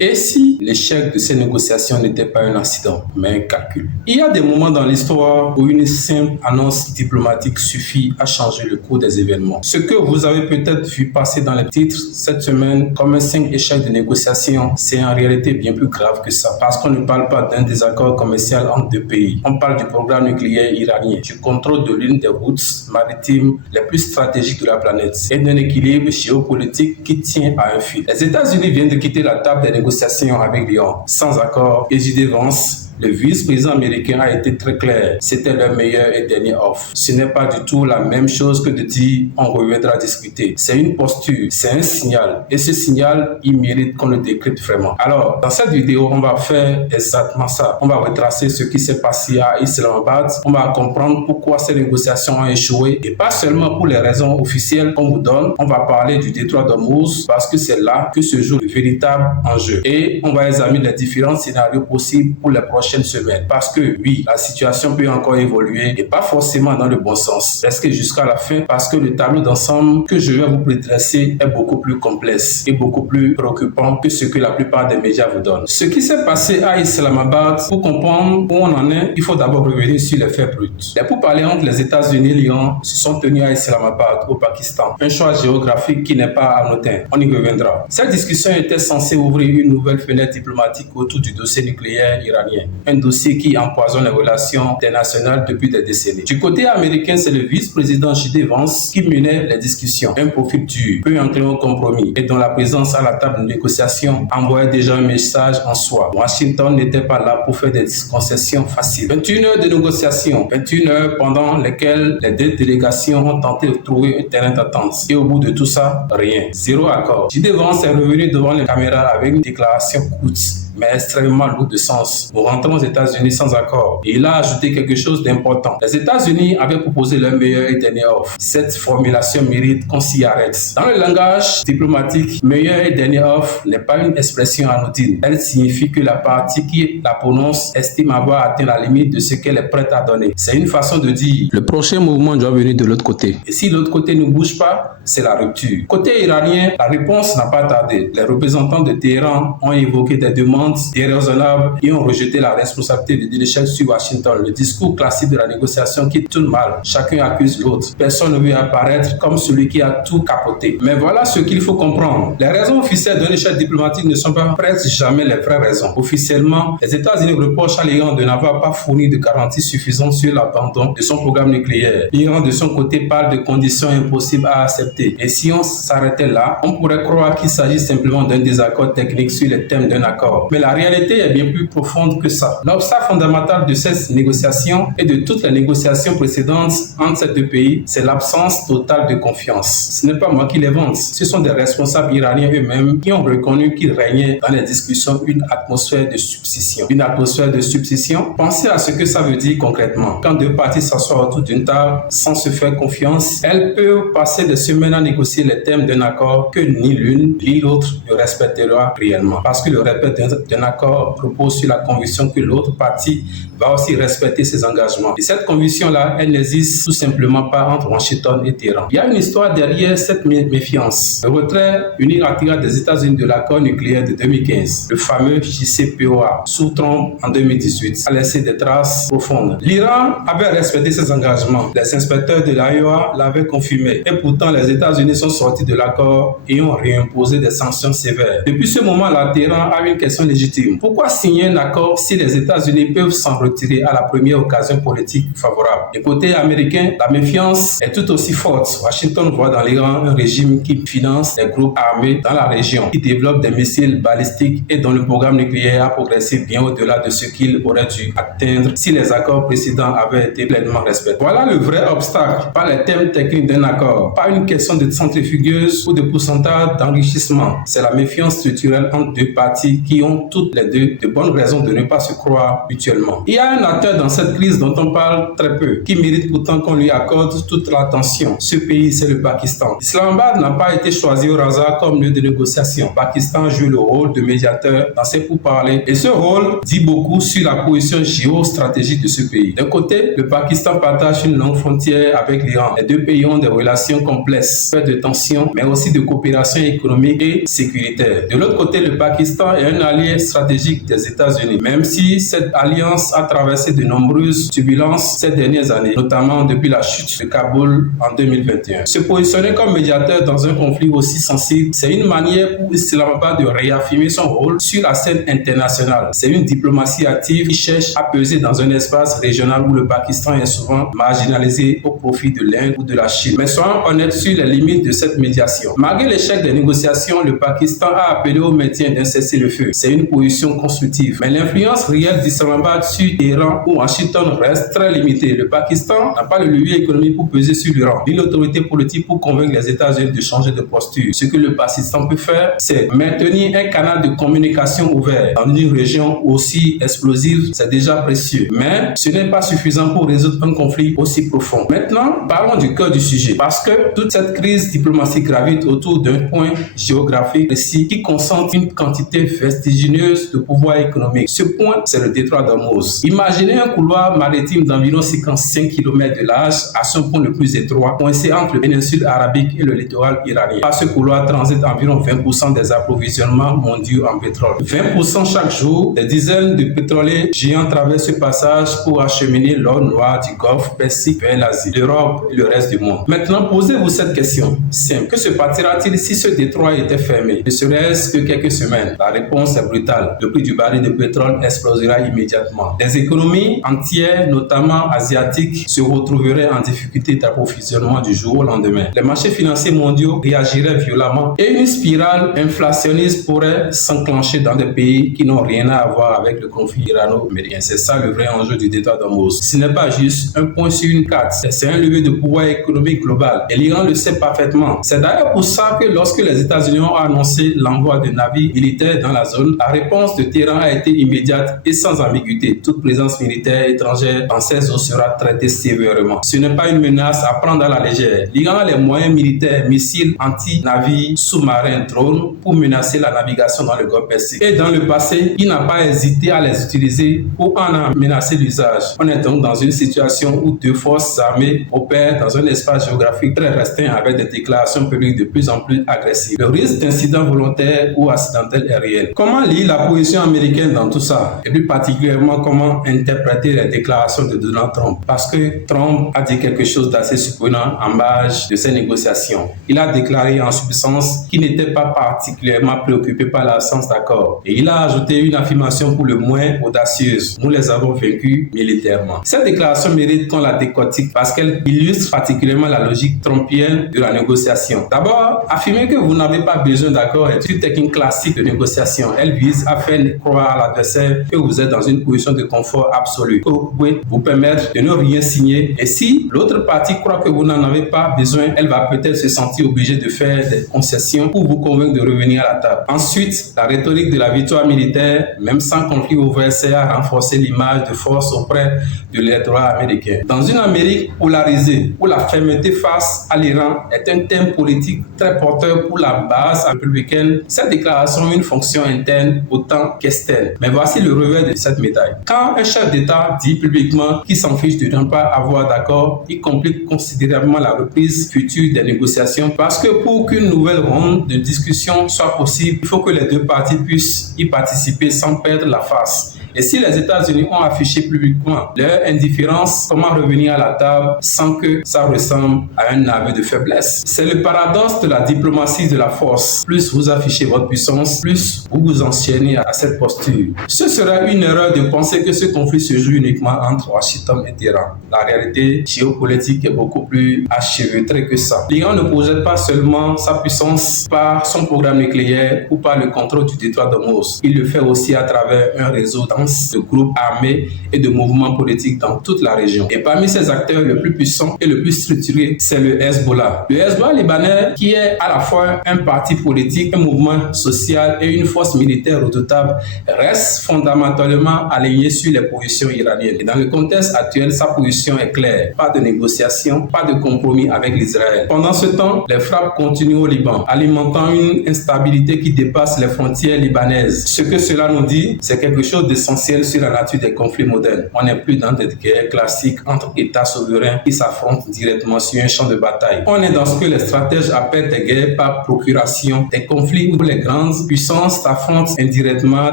Et si l'échec de ces négociations n'était pas un accident, mais un calcul? Il y a des moments dans l'histoire où une simple annonce diplomatique suffit à changer le cours des événements. Ce que vous avez peut-être vu passer dans les titres cette semaine comme un simple échec de négociation, c'est en réalité bien plus grave que ça. Parce qu'on ne parle pas d'un désaccord commercial entre deux pays. On parle du programme nucléaire iranien, du contrôle de l'une des routes maritimes les plus stratégiques de la planète et d'un équilibre géopolitique qui tient à un fil. Les États-Unis viennent de quitter la table des négociations avec l'Iran sans accord et J.D. Vance, le vice-président américain, a été très clair. C'était leur meilleure et dernière offre. Ce n'est pas du tout la même chose que de dire on reviendra discuter. C'est une posture, c'est un signal. Et ce signal, il mérite qu'on le décrypte vraiment. Alors, dans cette vidéo, on va faire exactement ça. On va retracer ce qui s'est passé à Islamabad. On va comprendre pourquoi ces négociations ont échoué. Et pas seulement pour les raisons officielles qu'on vous donne. On va parler du détroit d'Ormuz parce que c'est là que se joue le véritable enjeu. Et on va examiner les différents scénarios possibles pour les prochaines semaines. Parce que oui, la situation peut encore évoluer et pas forcément dans le bon sens. Restez jusqu'à la fin parce que le tableau d'ensemble que je vais vous dresser est beaucoup plus complexe et beaucoup plus préoccupant que ce que la plupart des médias vous donnent. Ce qui s'est passé à Islamabad, pour comprendre où on en est, il faut d'abord revenir sur les faits bruts. Les pourparlers entre les États-Unis et l'Iran se sont tenus à Islamabad, au Pakistan. Un choix géographique qui n'est pas anodin. On y reviendra. Cette discussion était censée ouvrir une nouvelle fenêtre diplomatique autour du dossier nucléaire iranien. Un dossier qui empoisonne les relations internationales depuis des décennies. Du côté américain, c'est le vice-président J.D. Vance qui menait les discussions. Un profil dur, peu enclin au compromis et dont la présence à la table de négociation envoyait déjà un message en soi. Washington n'était pas là pour faire des concessions faciles. 21 heures de négociations, 21 heures pendant lesquelles les deux délégations ont tenté de trouver un terrain d'entente. Et au bout de tout ça, rien. Zéro accord. J.D. Vance est revenu devant les caméras avec une déclaration courte, mais extrêmement lourde de sens. Nous rentrons aux États-Unis sans accord. Et il a ajouté quelque chose d'important. Les États-Unis avaient proposé leur meilleure et dernière offre. Cette formulation mérite qu'on s'y arrête. Dans le langage diplomatique, meilleure et dernière offre n'est pas une expression anodine. Elle signifie que la partie qui la prononce estime avoir atteint la limite de ce qu'elle est prête à donner. C'est une façon de dire le prochain mouvement doit venir de l'autre côté. Et si l'autre côté ne bouge pas, c'est la rupture. Côté iranien, la réponse n'a pas tardé. Les représentants de Téhéran ont évoqué des demandes déraisonnables et ont rejeté la responsabilité de l'échec sur Washington. Le discours classique de la négociation qui tourne mal. Chacun accuse l'autre. Personne ne veut apparaître comme celui qui a tout capoté. Mais voilà ce qu'il faut comprendre. Les raisons officielles d'un échec diplomatique ne sont pas presque jamais les vraies raisons. Officiellement, les États-Unis reprochent à l'Iran de n'avoir pas fourni de garanties suffisantes sur l'abandon de son programme nucléaire. L'Iran, de son côté, parle de conditions impossibles à accepter. Et si on s'arrêtait là, on pourrait croire qu'il s'agit simplement d'un désaccord technique sur les thèmes d'un accord. Mais la réalité est bien plus profonde que ça. L'obstacle fondamental de ces négociations et de toutes les négociations précédentes entre ces deux pays, c'est l'absence totale de confiance. Ce n'est pas moi qui les vante. Ce sont des responsables iraniens eux-mêmes qui ont reconnu qu'il régnait dans les discussions une atmosphère de substitution. Une atmosphère de substitution, pensez à ce que ça veut dire concrètement. Quand deux parties s'assoient autour d'une table sans se faire confiance, elles peuvent passer des semaines à négocier les thèmes d'un accord que ni l'une ni l'autre ne respectera réellement. Parce que le respect d'un accord repose sur la conviction que l'autre partie va aussi respecter ses engagements. Et cette conviction-là, elle n'existe tout simplement pas entre Washington et Téhéran. Il y a une histoire derrière cette méfiance. Le retrait unilatéral des États-Unis de l'accord nucléaire de 2015, le fameux JCPOA, sous Trump en 2018, a laissé des traces profondes. L'Iran avait respecté ses engagements. Les inspecteurs de l'AIOA l'avaient confirmé. Et pourtant, les États-Unis sont sortis de l'accord et ont réimposé des sanctions sévères. Depuis ce moment-là, Téhéran a une question légitime. Pourquoi signer un accord si les États-Unis peuvent s'en retirer à la première occasion politique favorable? Du côté américain, la méfiance est tout aussi forte. Washington voit dans l'Iran un régime qui finance des groupes armés dans la région, qui développe des missiles balistiques et dont le programme nucléaire a progressé bien au-delà de ce qu'il aurait dû atteindre si les accords précédents avaient été pleinement respectés. Voilà le vrai obstacle, pas les thèmes techniques d'un accord, pas une question de centrifugeuse ou de pourcentage d'enrichissement. C'est la méfiance structurelle entre deux parties qui ont ont toutes les deux de bonnes raisons de ne pas se croire mutuellement. Il y a un acteur dans cette crise dont on parle très peu, qui mérite pourtant qu'on lui accorde toute l'attention. Ce pays, c'est le Pakistan. Islamabad n'a pas été choisi au hasard comme lieu de négociation. Le Pakistan joue le rôle de médiateur dans ces pourparlers et ce rôle dit beaucoup sur la position géostratégique de ce pays. D'un côté, le Pakistan partage une longue frontière avec l'Iran. Les deux pays ont des relations complexes, faites de tensions, mais aussi de coopération économique et sécuritaire. De l'autre côté, le Pakistan est un allié stratégique des États-Unis, même si cette alliance a traversé de nombreuses turbulences ces dernières années, notamment depuis la chute de Kaboul en 2021. Se positionner comme médiateur dans un conflit aussi sensible, c'est une manière pour Islamabad de réaffirmer son rôle sur la scène internationale. C'est une diplomatie active qui cherche à peser dans un espace régional où le Pakistan est souvent marginalisé au profit de l'Inde ou de la Chine. Mais soyons honnêtes sur les limites de cette médiation. Malgré l'échec des négociations, le Pakistan a appelé au maintien d'un cessez-le-feu. C'est une position constructive. Mais l'influence réelle d'Islamabad sur Téhéran ou Washington reste très limitée. Le Pakistan n'a pas le levier économique pour peser sur l'Iran, ni l'autorité politique pour convaincre les États-Unis de changer de posture. Ce que le Pakistan peut faire, c'est maintenir un canal de communication ouvert. Dans une région aussi explosive, c'est déjà précieux. Mais ce n'est pas suffisant pour résoudre un conflit aussi profond. Maintenant, parlons du cœur du sujet. Parce que toute cette crise diplomatique gravite autour d'un point géographique précis qui concentre une quantité vertigineuse de pouvoir économique. Ce point, c'est le détroit d'Ormuz. Imaginez un couloir maritime d'environ 55 km de large à son point le plus étroit, coincé entre la péninsule arabique et le littoral iranien. Par ce couloir transitent environ 20% des approvisionnements mondiaux en pétrole. 20% chaque jour, des dizaines de pétroliers géants traversent ce passage pour acheminer l'or noir du Golfe Persique vers l'Asie, l'Europe et le reste du monde. Maintenant, posez-vous cette question simple. Que se passera-t-il si ce détroit était fermé? Ne serait-ce que quelques semaines? La réponse est brutale. Le prix du baril de pétrole explosera immédiatement. Des économies entières, notamment asiatiques, se retrouveraient en difficulté d'approvisionnement du jour au lendemain. Les marchés financiers mondiaux réagiraient violemment et une spirale inflationniste pourrait s'enclencher dans des pays qui n'ont rien à voir avec le conflit irano-américain. C'est ça le vrai enjeu du détroit d'Ormuz. Ce n'est pas juste un point sur une carte, c'est un levier de pouvoir économique global. Et l'Iran le sait parfaitement. C'est d'ailleurs pour ça que lorsque les États-Unis ont annoncé l'envoi de navires militaires dans la zone, la réponse de Téhéran a été immédiate et sans ambiguïté. Toute présence militaire étrangère dans ces eaux sera traitée sévèrement. Ce n'est pas une menace à prendre à la légère. L'Iran a les moyens militaires, missiles, anti-navires, sous-marins, drones pour menacer la navigation dans le Golfe Persique. Et dans le passé, il n'a pas hésité à les utiliser pour en menacer l'usage. On est donc dans une situation où deux forces armées opèrent dans un espace géographique très restreint avec des déclarations publiques de plus en plus agressives. Le risque d'incident volontaire ou accidentel est réel. Comment lire la position américaine dans tout ça? Et plus particulièrement, comment interpréter les déclarations de Donald Trump? Parce que Trump a dit quelque chose d'assez surprenant en marge de ces négociations. Il a déclaré en substance qu'il n'était pas particulièrement préoccupé par l'absence d'accord. Et il a ajouté une affirmation pour le moins audacieuse. Nous les avons vaincus militairement. Cette déclaration mérite qu'on la décortique parce qu'elle illustre particulièrement la logique trumpienne de la négociation. D'abord, affirmer que vous n'avez pas besoin d'accord est une technique classique de négociation. Elle vise à faire croire à l'adversaire que vous êtes dans une position de confort absolu, que vous pouvez vous permettre de ne rien signer. Et si l'autre partie croit que vous n'en avez pas besoin, elle va peut-être se sentir obligée de faire des concessions pour vous convaincre de revenir à la table. Ensuite, la rhétorique de la victoire militaire, même sans conflit ouvert, sert à renforcer l'image de force auprès de l'électorat américain. Dans une Amérique polarisée, où la fermeté face à l'Iran est un thème politique très porteur pour la base républicaine, cette déclaration a une fonction interne autant qu'externe. Mais voici le revers de cette médaille. Quand un chef d'État dit publiquement qu'il s'en fiche de ne pas avoir d'accord, il complique considérablement la reprise future des négociations parce que pour qu'une nouvelle ronde de discussion soit possible, il faut que les deux parties puissent y participer sans perdre la face. Et si les États-Unis ont affiché publiquement leur indifférence, comment revenir à la table sans que ça ressemble à un aveu de faiblesse? C'est le paradoxe de la diplomatie de la force. Plus vous affichez votre puissance, plus vous vous enchaînez à cette posture. Ce serait une erreur de penser que ce conflit se joue uniquement entre Washington et Téhéran. La réalité géopolitique est beaucoup plus achevêtrée que ça. L'Iran ne projette pas seulement sa puissance par son programme nucléaire ou par le contrôle du détroit d'Ormuz. Il le fait aussi à travers un réseau l'émergence de groupes armés et de mouvements politiques dans toute la région. Et parmi ces acteurs, le plus puissant et le plus structuré, c'est le Hezbollah. Le Hezbollah libanais, qui est à la fois un parti politique, un mouvement social et une force militaire redoutable, reste fondamentalement aligné sur les positions iraniennes. Et dans le contexte actuel, sa position est claire. Pas de négociation, pas de compromis avec l'Israël. Pendant ce temps, les frappes continuent au Liban, alimentant une instabilité qui dépasse les frontières libanaises. Ce que cela nous dit, c'est quelque chose d'essentiel sur la nature des conflits modernes. On n'est plus dans des guerres classiques entre États souverains qui s'affrontent directement sur un champ de bataille. On est dans ce que les stratèges appellent des guerres par procuration, des conflits où les grandes puissances s'affrontent indirectement à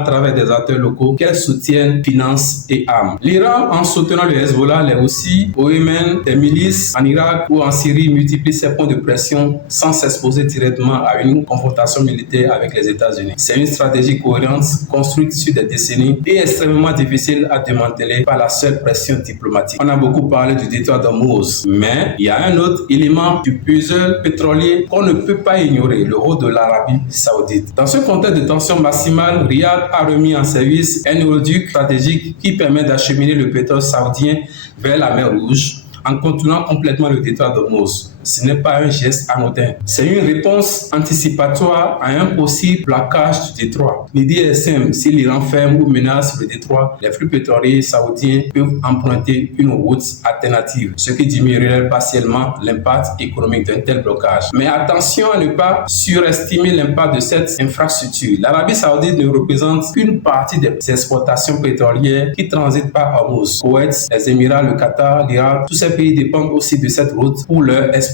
travers des acteurs locaux qu'elles soutiennent, financent et arment. L'Iran, en soutenant le Hezbollah, l'est aussi au Yémen, des milices en Irak ou en Syrie multiplient ses points de pression sans s'exposer directement à une confrontation militaire avec les États-Unis. C'est une stratégie cohérente, construite sur des décennies et extrêmement difficile à démanteler par la seule pression diplomatique. On a beaucoup parlé du détroit d'Ormuz, mais il y a un autre élément du puzzle pétrolier qu'on ne peut pas ignorer, le rôle de l'Arabie saoudite. Dans ce contexte de tension maximale, Riyad a remis en service un oléoduc stratégique qui permet d'acheminer le pétrole saoudien vers la mer Rouge en contournant complètement le détroit d'Ormuz. Ce n'est pas un geste anodin. C'est une réponse anticipatoire à un possible blocage du détroit. L'idée est simple. Si l'Iran ferme ou menace le détroit, les flux pétroliers saoudiens peuvent emprunter une route alternative, ce qui diminuerait partiellement l'impact économique d'un tel blocage. Mais attention à ne pas surestimer l'impact de cette infrastructure. L'Arabie saoudite ne représente qu'une partie des exportations pétrolières qui transitent par Hormuz. Koweït, les Émirats, le Qatar, l'Irak, tous ces pays dépendent aussi de cette route pour leur exportation.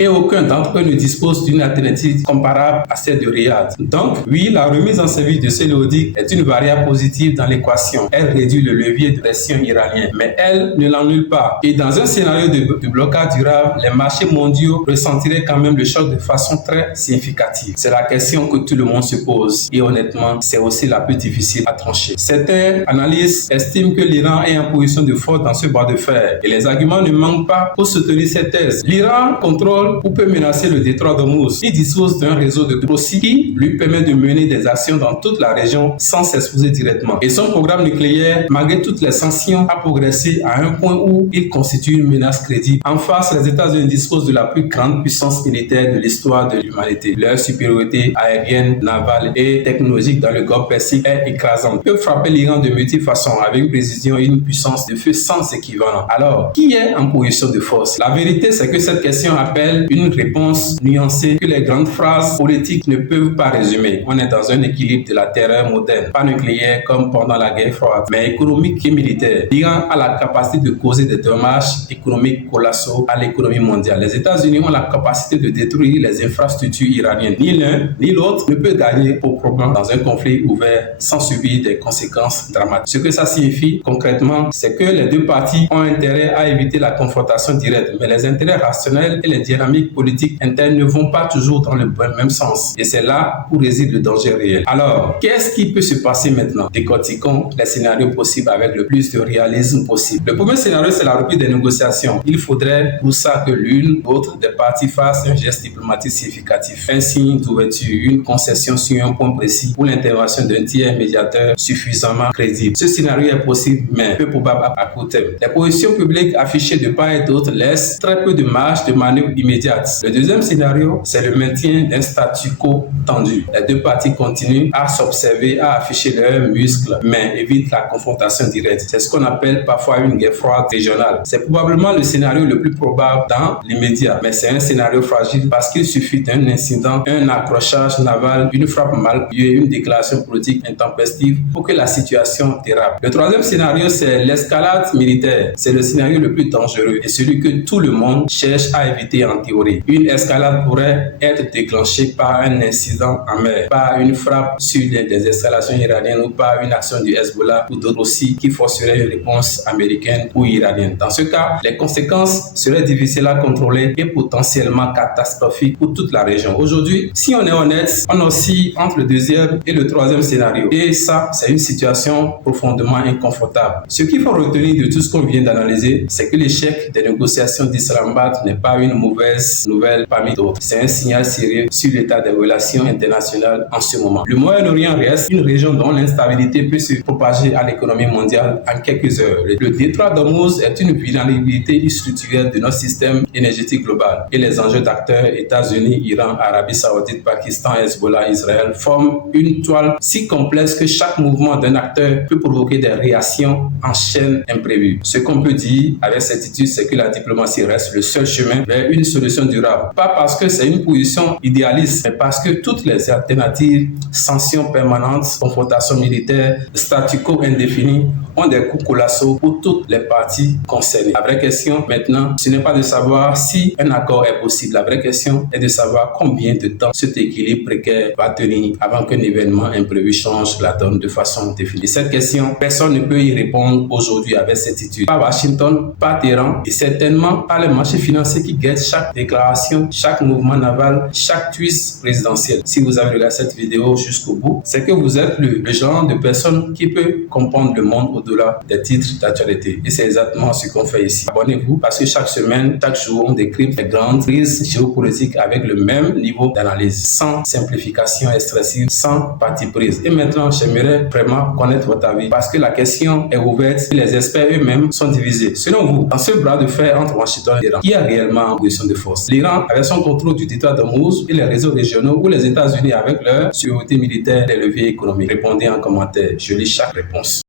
Et aucun d'entre eux ne dispose d'une alternative comparable à celle de Riyad. Donc, oui, la remise en service de ce oléoduc est une variable positive dans l'équation. Elle réduit le levier de pression iranien, mais elle ne l'annule pas. Et dans un scénario de blocage durable, les marchés mondiaux ressentiraient quand même le choc de façon très significative. C'est la question que tout le monde se pose. Et honnêtement, c'est aussi la plus difficile à trancher. Certains analystes estiment que l'Iran est en position de force dans ce bras de fer. Et les arguments ne manquent pas pour soutenir cette thèse. L'Iran contrôle ou peut menacer le détroit d'Ormuz. Il dispose d'un réseau de proxy qui lui permet de mener des actions dans toute la région sans s'exposer directement. Et son programme nucléaire, malgré toutes les sanctions, a progressé à un point où il constitue une menace crédible. En face, les États-Unis disposent de la plus grande puissance militaire de l'histoire de l'humanité. Leur supériorité aérienne, navale et technologique dans le Golfe Persique est écrasante. Ils peuvent frapper l'Iran de multiples façons avec une précision et une puissance de feu sans équivalent. Alors, qui est en position de force? La vérité, c'est que cette question appelle une réponse nuancée que les grandes phrases politiques ne peuvent pas résumer. On est dans un équilibre de la terreur moderne, pas nucléaire comme pendant la guerre froide, mais économique et militaire. L'Iran a la capacité de causer des dommages économiques colossaux à l'économie mondiale. Les États-Unis ont la capacité de détruire les infrastructures iraniennes. Ni l'un ni l'autre ne peut gagner proprement dans un conflit ouvert sans subir des conséquences dramatiques. Ce que ça signifie concrètement, c'est que les deux parties ont intérêt à éviter la confrontation directe, mais les intérêts rationnels et les dynamiques politiques internes ne vont pas toujours dans le même sens. Et c'est là où réside le danger réel. Alors, qu'est-ce qui peut se passer maintenant? Décortiquons les scénarios possibles avec le plus de réalisme possible. Le premier scénario, c'est la reprise des négociations. Il faudrait pour ça que l'une ou l'autre des parties fasse un geste diplomatique significatif, un signe d'ouverture, une concession sur un point précis ou l'intervention d'un tiers médiateur suffisamment crédible. Ce scénario est possible, mais peu probable à court terme. Les positions publiques affichées de part et d'autre laissent très peu de marge de manœuvre immédiate. Le deuxième scénario, c'est le maintien d'un statu quo tendu. Les deux parties continuent à s'observer, à afficher leurs muscles, mais évitent la confrontation directe. C'est ce qu'on appelle parfois une guerre froide régionale. C'est probablement le scénario le plus probable dans l'immédiat, mais c'est un scénario fragile parce qu'il suffit d'un incident, un accrochage naval, une frappe mal payée, une déclaration politique intempestive pour que la situation dérape. Le troisième scénario, c'est l'escalade militaire. C'est le scénario le plus dangereux et celui que tout le monde cherche à éviter en théorie. Une escalade pourrait être déclenchée par un incident en mer, par une frappe sur des installations iraniennes ou par une action du Hezbollah ou d'autres aussi qui forcerait une réponse américaine ou iranienne. Dans ce cas, les conséquences seraient difficiles à contrôler et potentiellement catastrophiques pour toute la région. Aujourd'hui, si on est honnête, on oscille entre le deuxième et le troisième scénario. Et ça, c'est une situation profondément inconfortable. Ce qu'il faut retenir de tout ce qu'on vient d'analyser, c'est que l'échec des négociations d'Islamabad n'est pas pas une mauvaise nouvelle parmi d'autres. C'est un signal sérieux sur l'état des relations internationales en ce moment. Le Moyen-Orient reste une région dont l'instabilité peut se propager à l'économie mondiale en quelques heures. Le détroit d'Ormuz est une vulnérabilité structurelle de notre système énergétique global et les enjeux d'acteurs États-Unis, Iran, Arabie Saoudite, Pakistan, Hezbollah, Israël forment une toile si complexe que chaque mouvement d'un acteur peut provoquer des réactions en chaîne imprévues. Ce qu'on peut dire avec certitude, c'est que la diplomatie reste le seul chemin vers une solution durable. Pas parce que c'est une position idéaliste, mais parce que toutes les alternatives, sanctions permanentes, confrontations militaires, statu quo indéfini, ont des coûts colossaux pour toutes les parties concernées. La vraie question maintenant, ce n'est pas de savoir si un accord est possible. La vraie question est de savoir combien de temps cet équilibre précaire va tenir avant qu'un événement imprévu change la donne de façon définitive. Cette question, personne ne peut y répondre aujourd'hui avec certitude. Pas Washington, pas Téhéran et certainement pas les marchés financiers qui guettent chaque déclaration, chaque mouvement naval, chaque twist présidentiel. Si vous avez regardé cette vidéo jusqu'au bout, c'est que vous êtes le genre de personne qui peut comprendre le monde au-delà des titres d'actualité. Et c'est exactement ce qu'on fait ici. Abonnez-vous parce que chaque semaine, chaque jour, on décrypte les grandes crises géopolitiques avec le même niveau d'analyse, sans simplification excessive, sans parti prise. Et maintenant, j'aimerais vraiment connaître votre avis parce que la question est ouverte et les experts eux-mêmes sont divisés. Selon vous, dans ce bras de fer entre Washington et l'Iran, qui est réellement en position de force? L'Iran avec son contrôle du détroit d'Ormuz et les réseaux régionaux ou les États-Unis avec leur sûreté militaire et les leviers économiques? Répondez en commentaire, je lis chaque réponse.